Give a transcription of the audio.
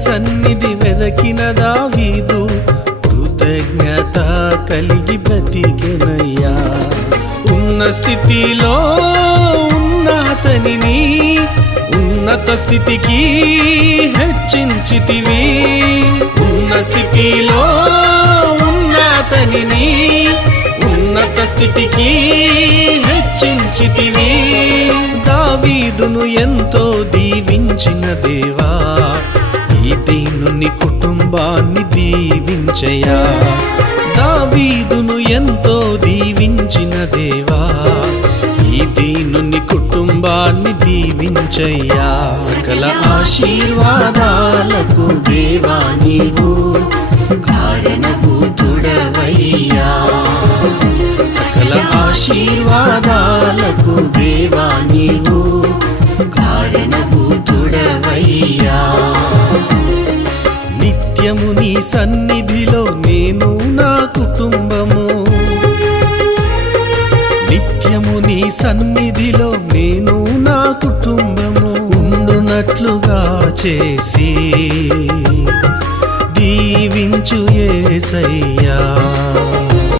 సన్నిధి వెదకిన దావీదు కృతజ్ఞత కలిగి బ్రతికెనయ్యా. ఉన్న స్థితిలో ఉన్నతనిని ఉన్నత స్థితికి హెచ్చించితివి. ఉన్న స్థితిలో ఉన్నతనిని ఉన్నత స్థితికి హెచ్చించితివి. దావీదును ఎంతో దీవించిన దేవా, ఈ దీనుని కుటుంబాన్ని దీవించయా. దావీదును ఎంతో దీవించిన దేవా, ఈ దీనుని కుటుంబాన్ని దీవించయ్యా. సకల ఆశీర్వాదాలకు దేవా నీవు కారణభూతుడవయ్యా. సకల ఆశీర్వాదాలకు దేవా నీవు కారణభూతుడవయ్యా. నిత్యము నీ సన్నిధిలో నేను నా కుటుంబము, నిత్యము నీ సన్నిధిలో నేను నా కుటుంబము ఉండునట్లుగా చేసి దీవించు యేసయ్యా.